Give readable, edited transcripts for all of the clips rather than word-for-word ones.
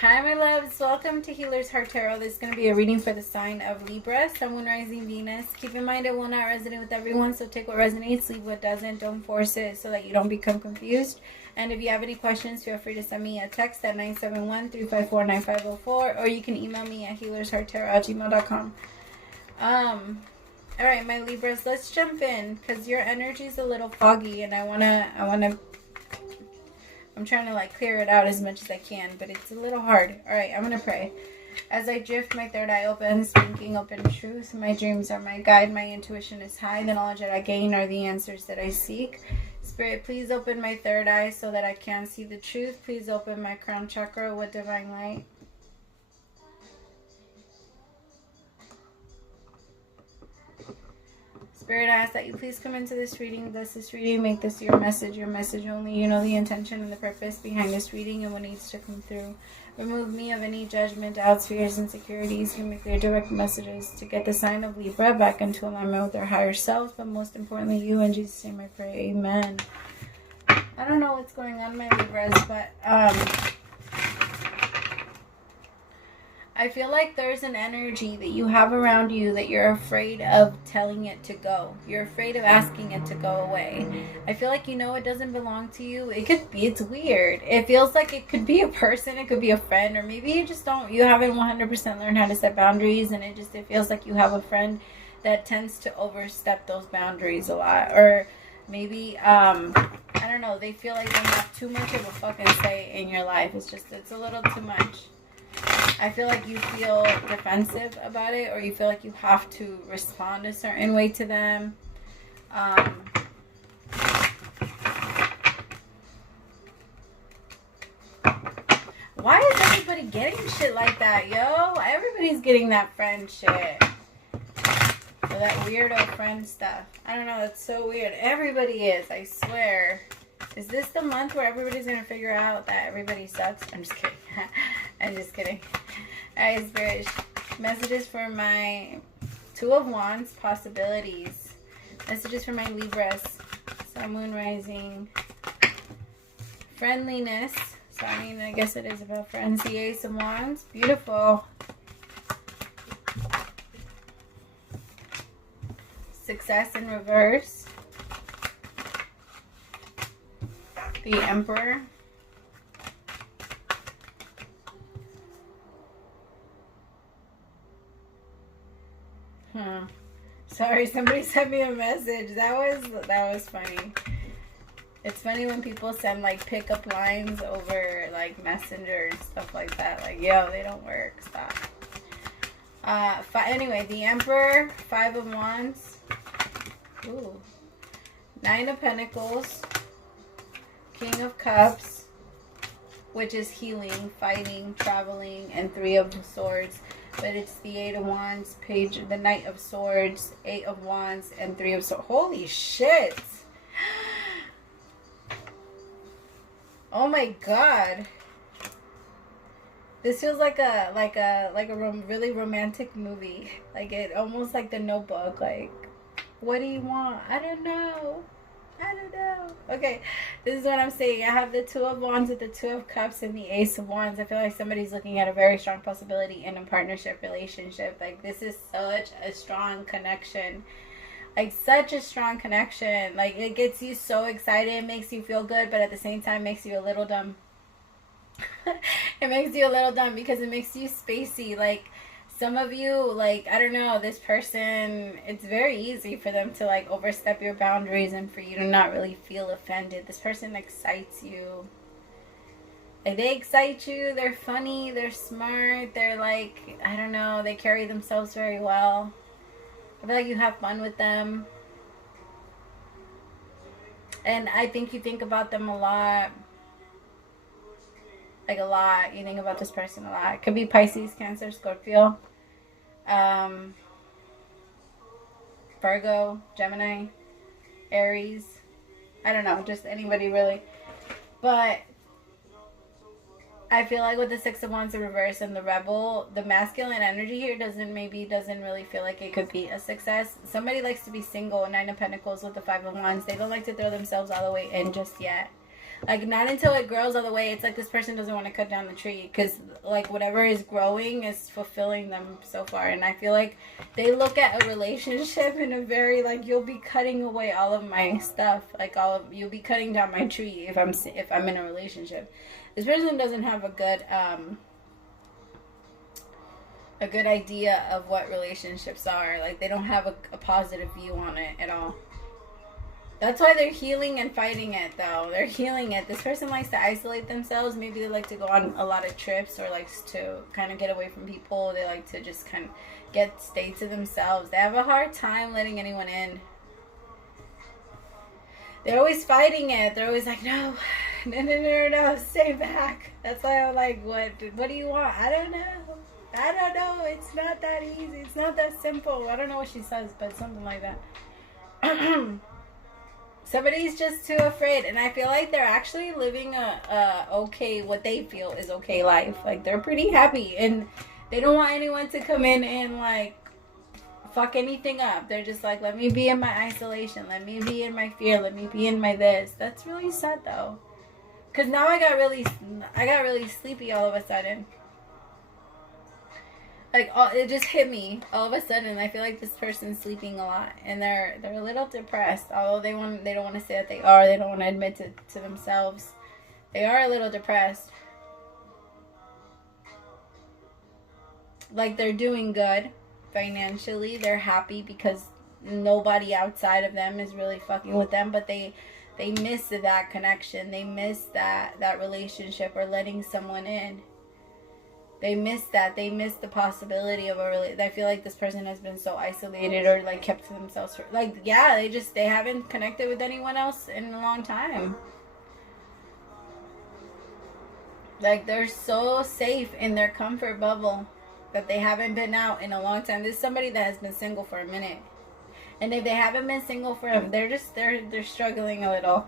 Hi my loves, welcome to Healer's Heart Tarot. This is going to be a reading for the sign of Libra, Sun, Moon, Rising, Venus. Keep in mind it will not resonate with everyone, so take what resonates, leave what doesn't. Don't force it so that you don't become confused. And if you have any questions, feel free to send me a text at 971-354-9504, or you can email me at healershearttarot@gmail.com. Alright my Libras, let's jump in because your energy is a little foggy and I'm trying to like clear it out as much as I can, but it's a little hard. Alright, I'm going to pray. As I drift, my third eye opens, thinking open truth. My dreams are my guide. My intuition is high. The knowledge that I gain are the answers that I seek. Spirit, please open my third eye so that I can see the truth. Please open my crown chakra with divine light. Spirit, I ask that you please come into this reading, bless this reading, make this your message only. You know the intention and the purpose behind this reading and what needs to come through. Remove me of any judgment, doubts, fears, insecurities. Give me clear, direct messages to get the sign of Libra back into alignment with their higher selves, but most importantly, you. In Jesus' name I pray, amen. I don't know what's going on, my Libras, but I feel like there's an energy that you have around you that you're afraid of telling it to go. You're afraid of asking it to go away. I feel like you know it doesn't belong to you. It could be, it's weird. It feels like it could be a person, it could be a friend, or maybe you just you haven't 100% learned how to set boundaries, and it feels like you have a friend that tends to overstep those boundaries a lot. Or maybe, I don't know, they feel like they have too much of a fucking say in your life. It's a little too much. I feel like you feel defensive about it, or you feel like you have to respond a certain way to them. Why is everybody getting shit like that, yo? Everybody's getting that friend shit. Or that weirdo friend stuff. I don't know, that's so weird. Everybody is, I swear. Is this the month where everybody's going to figure out that everybody sucks? I'm just kidding. I'm just kidding. Alright, Spirit. Messages for my Two of Wands possibilities. Messages for my Libras. Sun, Moon, Rising. Friendliness. So, I mean, I guess it is about friends. The Ace of Wands. Beautiful. Success in reverse. The Emperor. Sorry, somebody sent me a message. That was funny. It's funny when people send like pickup lines over like Messenger and stuff like that. Like, yo, they don't work. Stop. Anyway, the Emperor, Five of Wands. Ooh. Nine of Pentacles. King of Cups, which is healing, fighting, traveling, and Three of Swords. But it's the Eight of Wands, the Knight of Swords, Eight of Wands, and Three of Swords. Holy shit! Oh my god! This feels like a really romantic movie. Like almost like The Notebook. Like, what do you want? I don't know. Okay, this is what I'm saying. I have the Two of Wands with the Two of Cups and the Ace of Wands. I feel like somebody's looking at a very strong possibility in a partnership relationship. Like, this is such a strong connection. Like, such a strong connection. Like, it gets you so excited. It makes you feel good, but at the same time makes you a little dumb. It makes you a little dumb because it makes you spacey. Like, some of you, like, I don't know, this person, it's very easy for them to, like, overstep your boundaries and for you to not really feel offended. This person excites you. Like, they excite you. They're funny. They're smart. They're, like, I don't know, they carry themselves very well. I feel like you have fun with them. And I think you think about them a lot. Like, a lot. You think about this person a lot. It could be Pisces, Cancer, Scorpio. Virgo, Gemini, Aries. I don't know, just anybody really. But I feel like with the Six of Wands in reverse and the Rebel, the masculine energy here doesn't really feel like it could be a success. Somebody likes to be single. Nine of Pentacles with the Five of Wands. They don't like to throw themselves all the way in just yet. Like, not until it grows all the way. It's like this person doesn't want to cut down the tree because, like, whatever is growing is fulfilling them so far. And I feel like they look at a relationship in a very, like, you'll be cutting away all of my stuff. Like, you'll be cutting down my tree if I'm in a relationship. This person doesn't have a good idea of what relationships are. Like, they don't have a positive view on it at all. That's why they're healing and fighting it, though. They're healing it. This person likes to isolate themselves. Maybe they like to go on a lot of trips, or likes to kind of get away from people. They like to just kind of stay to themselves. They have a hard time letting anyone in. They're always fighting it. They're always like, no, stay back. That's why I'm like, what do you want? I don't know. It's not that easy. It's not that simple. I don't know what she says, but something like that. Somebody's just too afraid, and I feel like they're actually living what they feel is okay life. Like, they're pretty happy, and they don't want anyone to come in and, like, fuck anything up. They're just like, let me be in my isolation. Let me be in my fear. Let me be in my this. That's really sad, though. Because now I got really sleepy all of a sudden. Like, it just hit me all of a sudden. I feel like this person's sleeping a lot, and they're a little depressed. Although they don't want to say that they are. They don't want to admit to themselves. They are a little depressed. Like, they're doing good financially. They're happy because nobody outside of them is really fucking with them. But they miss that connection. They miss that relationship, or letting someone in. They miss that. They miss the possibility of I feel like this person has been so isolated, or, like, kept to themselves. They haven't connected with anyone else in a long time. Like, they're so safe in their comfort bubble that they haven't been out in a long time. This is somebody that has been single for a minute. And if they haven't been single for him, they're struggling a little.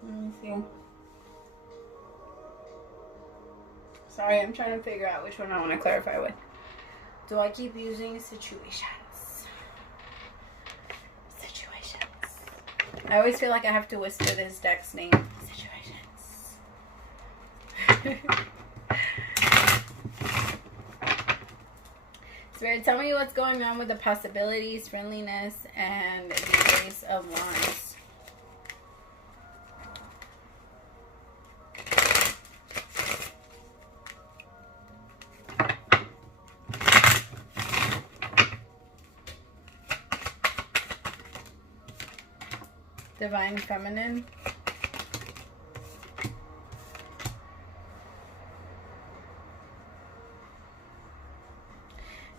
Let me see. Sorry, I'm trying to figure out which one I want to clarify with. Do I keep using situations? I always feel like I have to whisper this deck's name. Situations. Spirit, tell me what's going on with the possibilities, friendliness, and the Ace of Wands. Divine Feminine.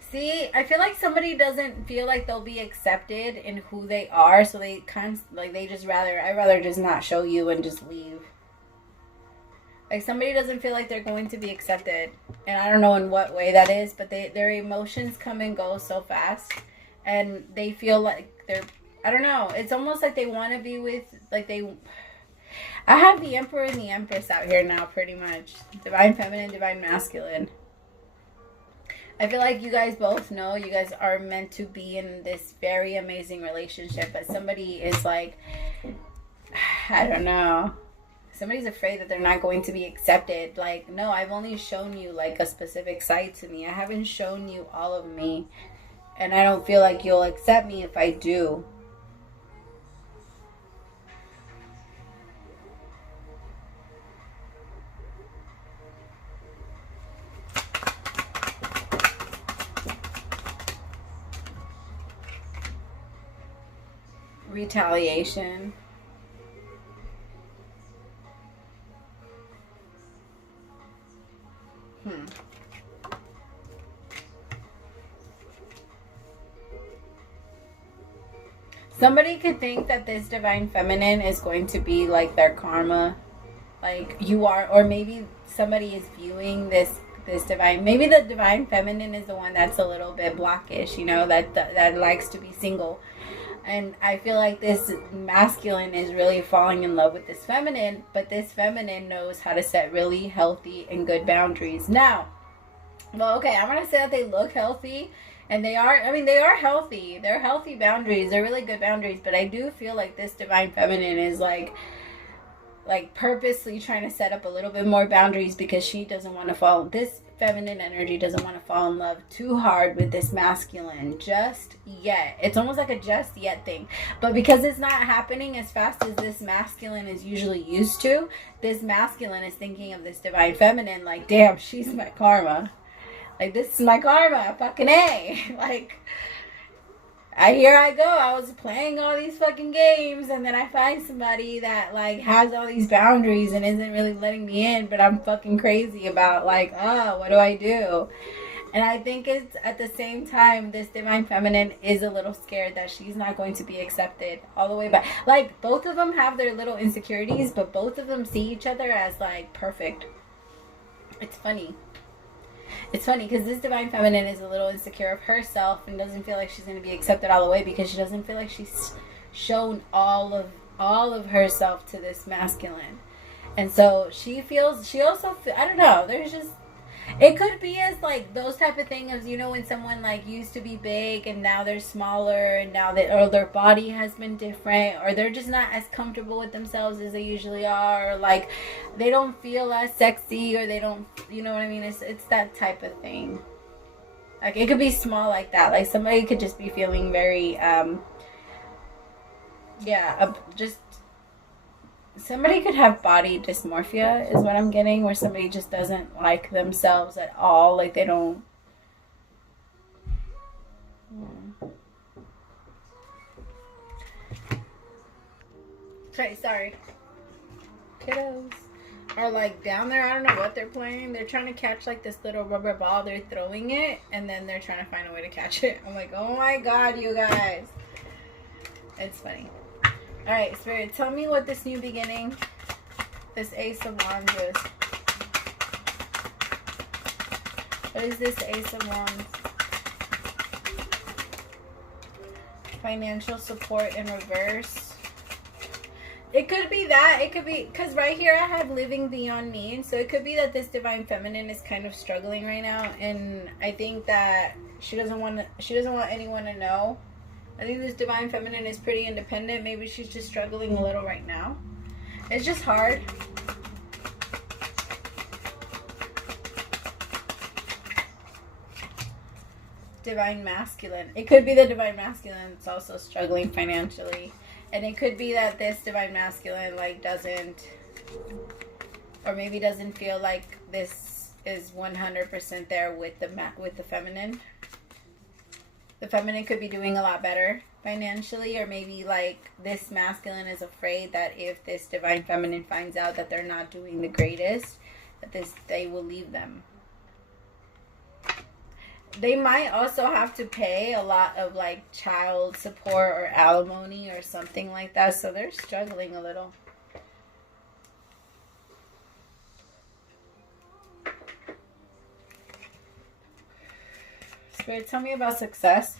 See, I feel like somebody doesn't feel like they'll be accepted in who they are, so they I'd rather just not show you and just leave. Like, somebody doesn't feel like they're going to be accepted, and I don't know in what way that is, but their emotions come and go so fast, and they feel like I don't know. It's almost like they want to be with, I have the Emperor and the Empress out here now, pretty much. Divine Feminine, Divine Masculine. I feel like you guys both know you guys are meant to be in this very amazing relationship, but somebody is like, I don't know. Somebody's afraid that they're not going to be accepted. Like, no, I've only shown you, like, a specific side to me. I haven't shown you all of me, and I don't feel like you'll accept me if I do. Retaliation. Somebody could think that this Divine Feminine is going to be like their karma, like you are, or maybe somebody is viewing this divine. Maybe the Divine Feminine is the one that's a little bit blockish, you know, that likes to be single. And I feel like this masculine is really falling in love with this feminine, but this feminine knows how to set really healthy and good boundaries. Now, well, okay, I'm going to say that they look healthy And they are, I mean, they are healthy. They're healthy boundaries. They're really good boundaries. But I do feel like this divine feminine is like purposely trying to set up a little bit more boundaries because she doesn't want to fall. This feminine energy doesn't want to fall in love too hard with this masculine just yet. It's almost like a just yet thing. But because it's not happening as fast as this masculine is usually used to, this masculine is thinking of this divine feminine like, damn, she's my karma. Like, this is my karma. Fucking A. Like, here I go. I was playing all these fucking games, and then I find somebody that, like, has all these boundaries and isn't really letting me in, but I'm fucking crazy about, like, what do I do? And I think it's, at the same time, this divine feminine is a little scared that she's not going to be accepted all the way back. Like, both of them have their little insecurities, but both of them see each other as, like, perfect. It's funny. It's funny because this divine feminine is a little insecure of herself and doesn't feel like she's going to be accepted all the way because she doesn't feel like she's shown all of herself to this masculine. And so she also I don't know, there's just, it could be as like those type of things, you know, when someone like used to be big and now they're smaller, and now or their body has been different, or they're just not as comfortable with themselves as they usually are, or like they don't feel as sexy, or they don't, you know what I mean? It's that type of thing. Like, it could be small like that. Like, somebody could just be feeling very just somebody could have body dysmorphia is what I'm getting, where somebody just doesn't like themselves at all. Like, they don't. Sorry. Kiddos are like down there. I don't know what they're playing. They're trying to catch like this little rubber ball. They're throwing it, and then they're trying to find a way to catch it. I'm like, oh my god, you guys. It's funny. Alright, Spirit, tell me what this new beginning, this Ace of Wands is. What is this Ace of Wands? Financial support in reverse. It could be that. It could be, because right here I have living beyond means. So it could be that this divine feminine is kind of struggling right now. And I think that she doesn't want anyone to know. I think this divine feminine is pretty independent. Maybe she's just struggling a little right now. It's just hard. Divine masculine. It could be the divine masculine that's also struggling financially. And it could be that this divine masculine like doesn't, or maybe doesn't feel like this is 100% there with the feminine. The feminine could be doing a lot better financially, or maybe like this masculine is afraid that if this divine feminine finds out that they're not doing the greatest, that they will leave them. They might also have to pay a lot of like child support or alimony or something like that, so they're struggling a little. Spirit, tell me about success.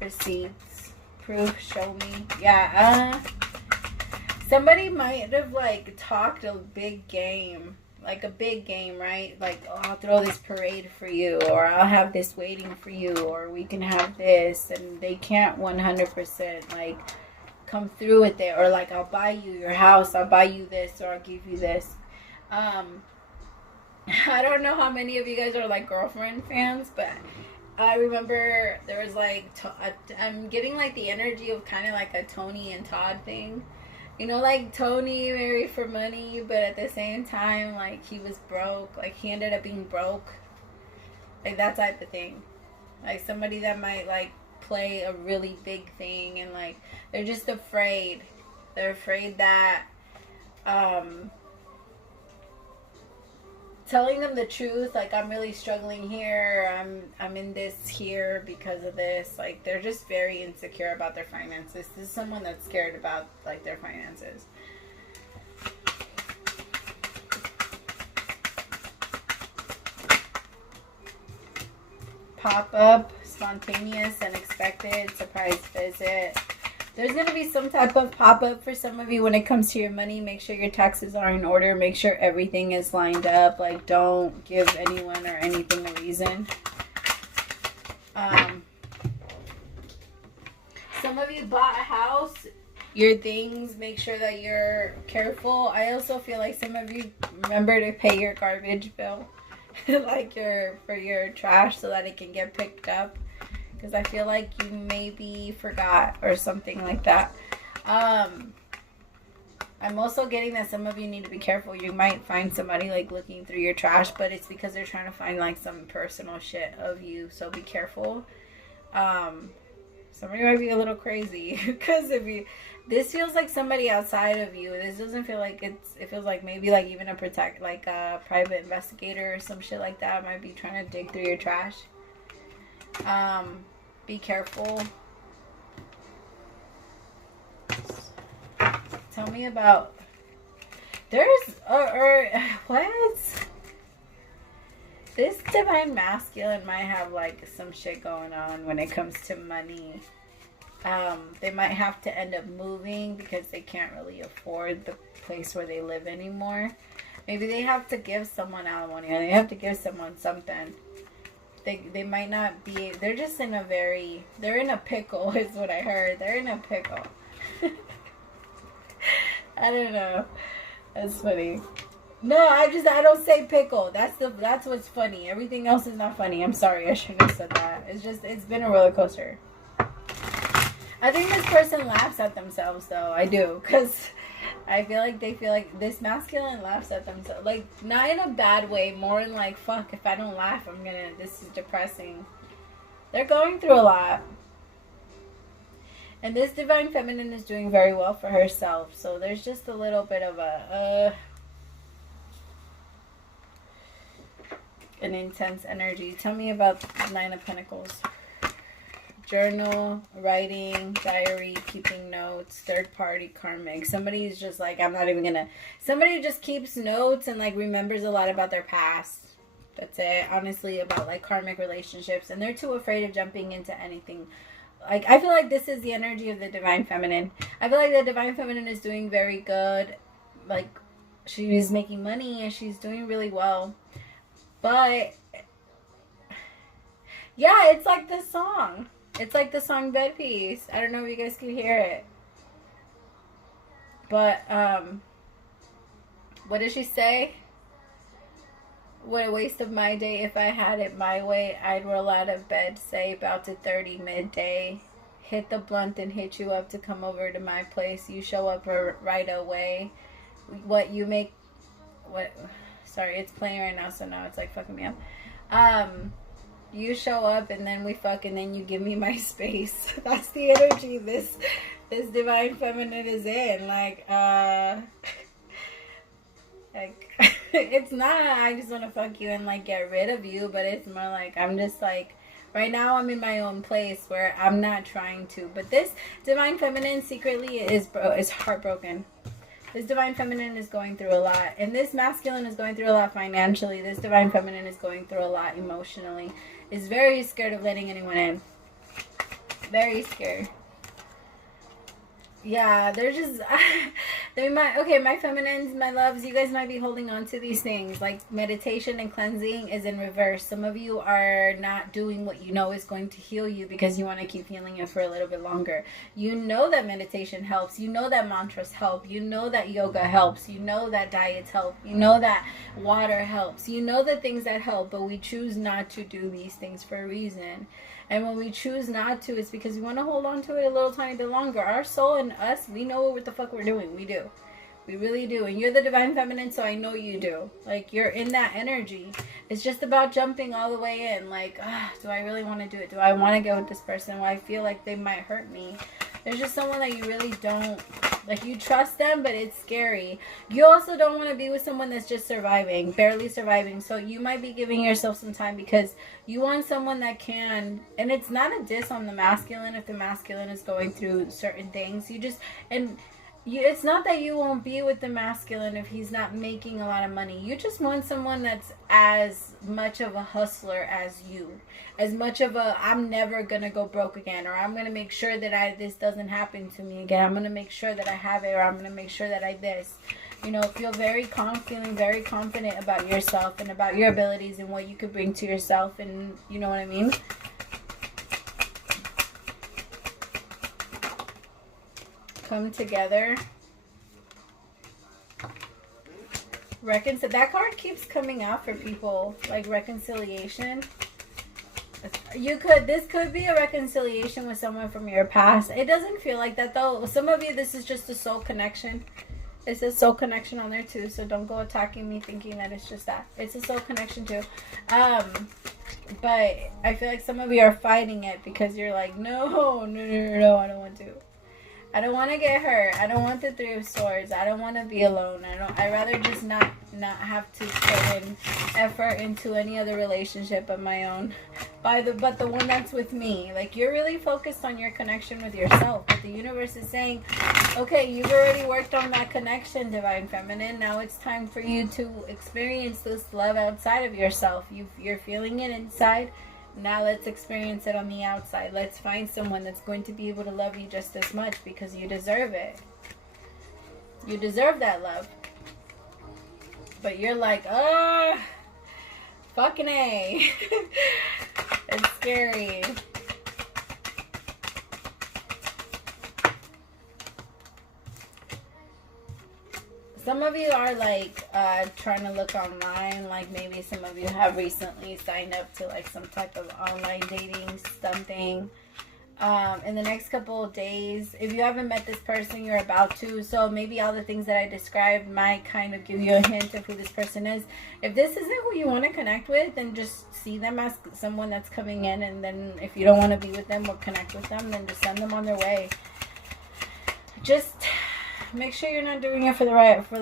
Receipts, proof, show me. Yeah, somebody might have like talked a big game, like a big game, right? Like, oh, I'll throw this parade for you, or I'll have this waiting for you, or we can have this, and they can't 100% like come through with it, or like, I'll buy you your house, I'll buy you this, or I'll give you this. I don't know how many of you guys are like girlfriend fans, but I remember there was like, I'm getting like the energy of kind of like a Tony and Todd thing. You know, like Tony married for money, but at the same time, like he was broke. Like he ended up being broke. Like that type of thing. Like somebody that might like play a really big thing, and like they're just afraid. They're afraid that telling them the truth, like I'm really struggling here, I'm in this here because of this, like they're just very insecure about their finances. This is someone that's scared about like their finances. Pop up, spontaneous, unexpected, surprise visit. There's going to be some type of pop-up for some of you when it comes to your money. Make sure your taxes are in order. Make sure everything is lined up. Like, don't give anyone or anything a reason. Some of you bought a house. Your things, make sure that you're careful. I also feel like some of you remember to pay your garbage bill. Like for your trash, so that it can get picked up. Because I feel like you maybe forgot or something like that. I'm also getting that some of you need to be careful. You might find somebody like looking through your trash, but it's because they're trying to find like some personal shit of you. So be careful. Somebody might be a little crazy because this feels like somebody outside of you. This doesn't feel like it feels like maybe like even a private investigator or some shit like that might be trying to dig through your trash. Be careful. Tell me about, what? This divine masculine might have like some shit going on when it comes to money. They might have to end up moving because they can't really afford the place where they live anymore. Maybe they have to give someone alimony, or they have to give someone something. They might not be, they're just in a they're in a pickle is what I heard. They're in a pickle. I don't know. That's funny. No, I don't say pickle. That's what's funny. Everything else is not funny. I'm sorry, I shouldn't have said that. It's been a roller coaster. I think this person laughs at themselves though. I do, because I feel like they feel like this masculine laughs at themselves. Like, not in a bad way, more in like, fuck, if I don't laugh, this is depressing. They're going through a lot. And this divine feminine is doing very well for herself. So there's just a little bit of an intense energy. Tell me about the 9 of Pentacles. Journal, writing, diary, keeping notes, third party, karmic. Somebody's just like, somebody just keeps notes and like remembers a lot about their past. That's it. Honestly, about like karmic relationships. And they're too afraid of jumping into anything. Like, I feel like this is the energy of the divine feminine. I feel like the divine feminine is doing very good. Like, she's making money and she's doing really well. But yeah, it's like this song. It's like the song Bed Piece. I don't know if you guys can hear it. But, what did she say? What a waste of my day. If I had it my way, I'd roll out of bed, say about to 30 midday. Hit the blunt and hit you up to come over to my place. You show up right away. Sorry, it's playing right now, so now it's like fucking me up. You show up and then we fuck and then you give me my space. That's the energy this divine feminine is in. Like, it's not I just want to fuck you and like get rid of you, but it's more like I'm just like, right now I'm in my own place where I'm not trying to. But this divine feminine secretly is heartbroken. This divine feminine is going through a lot. And this masculine is going through a lot financially. This divine feminine is going through a lot emotionally. Is very scared of letting anyone in. Very scared. Yeah, they're just, my feminines, my loves, you guys might be holding on to these things. Like, meditation and cleansing is in reverse. Some of you are not doing what you know is going to heal you because you want to keep healing it for a little bit longer. You know that meditation helps. You know that mantras help. You know that yoga helps. You know that diets help. You know that water helps. You know the things that help, but we choose not to do these things for a reason. And when we choose not to, it's because we want to hold on to it a little tiny bit longer. Our soul and us, we know what the fuck we're doing. We do. We really do. And you're the divine feminine, so I know you do. Like, you're in that energy. It's just about jumping all the way in. Like, do I really want to do it? Do I want to go with this person? Well, I feel like they might hurt me. There's just someone that you really don't, like, you trust them, but it's scary. You also don't want to be with someone that's just surviving, barely surviving. So you might be giving yourself some time because you want someone that can, and it's not a diss on the masculine if the masculine is going through certain things. You just, and it's not that you won't be with the masculine if he's not making a lot of money. You just want someone that's as much of a hustler as you. As much of a, I'm never going to go broke again, or I'm going to make sure that this doesn't happen to me again. I'm going to make sure that I have it, or I'm going to make sure that I this. You know, feeling very confident about yourself and about your abilities and what you could bring to yourself, and you know what I mean? Come together. That card keeps coming out for people, like reconciliation. This could be a reconciliation with someone from your past. It doesn't feel like that though. Some of you, this is just a soul connection. It says soul connection on there too, so don't go attacking me thinking that it's just that. It's a soul connection too. But I feel like some of you are fighting it because you're like, no, I don't want to. I don't want to get hurt. I don't want the Three of Swords. I don't want to be alone. I'd rather just not have to put in effort into any other relationship of my own. But the one that's with me. Like, you're really focused on your connection with yourself. But the universe is saying, okay, you've already worked on that connection, Divine Feminine. Now it's time for you to experience this love outside of yourself. You're feeling it inside. Now let's experience it on the outside. Let's find someone that's going to be able to love you just as much, because you deserve it. You deserve that love. But you're like, fucking A. It's scary. Some of you are like trying to look online, like maybe some of you have recently signed up to like some type of online dating something. In the next couple of days, if you haven't met this person, you're about to. So maybe all the things that I described might kind of give you a hint of who this person is. If this isn't who you want to connect with, then just see them as someone that's coming in. And then if you don't want to be with them or connect with them, then just send them on their way. Just make sure you're not doing it for the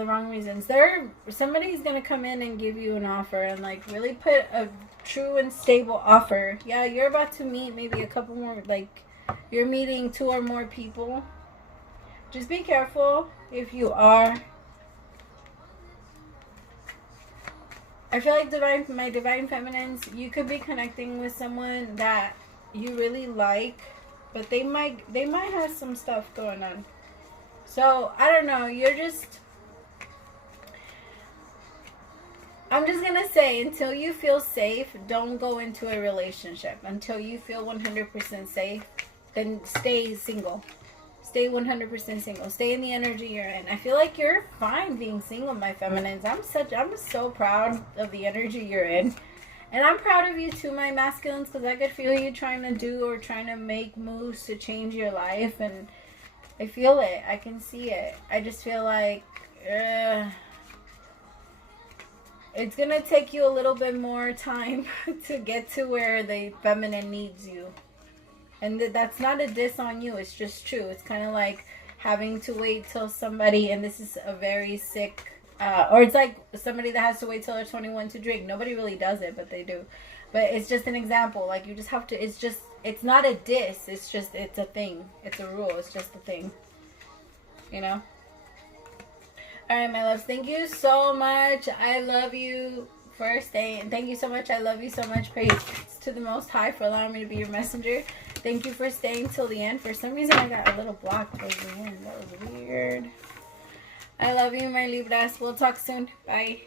wrong reasons. Somebody's gonna come in and give you an offer and like really put a true and stable offer. Yeah, you're about to meet maybe a couple more, like you're meeting 2 or more people. Just be careful if you are. I feel like my Divine Feminines, you could be connecting with someone that you really like, but they might have some stuff going on. So, I don't know, I'm just going to say, until you feel safe, don't go into a relationship. Until you feel 100% safe, then stay single. Stay 100% single. Stay in the energy you're in. I feel like you're fine being single, my feminines. I'm so proud of the energy you're in. And I'm proud of you too, my masculines, because I could feel you trying to make moves to change your life, and I feel it. I can see it. I just feel like it's going to take you a little bit more time to get to where the feminine needs you. And that's not a diss on you. It's just true. It's kind of like having to wait till somebody, and this is a very sick, or it's like somebody that has to wait till they're 21 to drink. Nobody really does it, but they do. But it's just an example. Like, you just have to, it's not a diss. It's a thing. It's a rule. It's just a thing. You know? Alright, my loves. Thank you so much. I love you for staying. Thank you so much. I love you so much. Praise to the Most High for allowing me to be your messenger. Thank you for staying till the end. For some reason, I got a little block towards the end. That was weird. I love you, my Libras. We'll talk soon. Bye.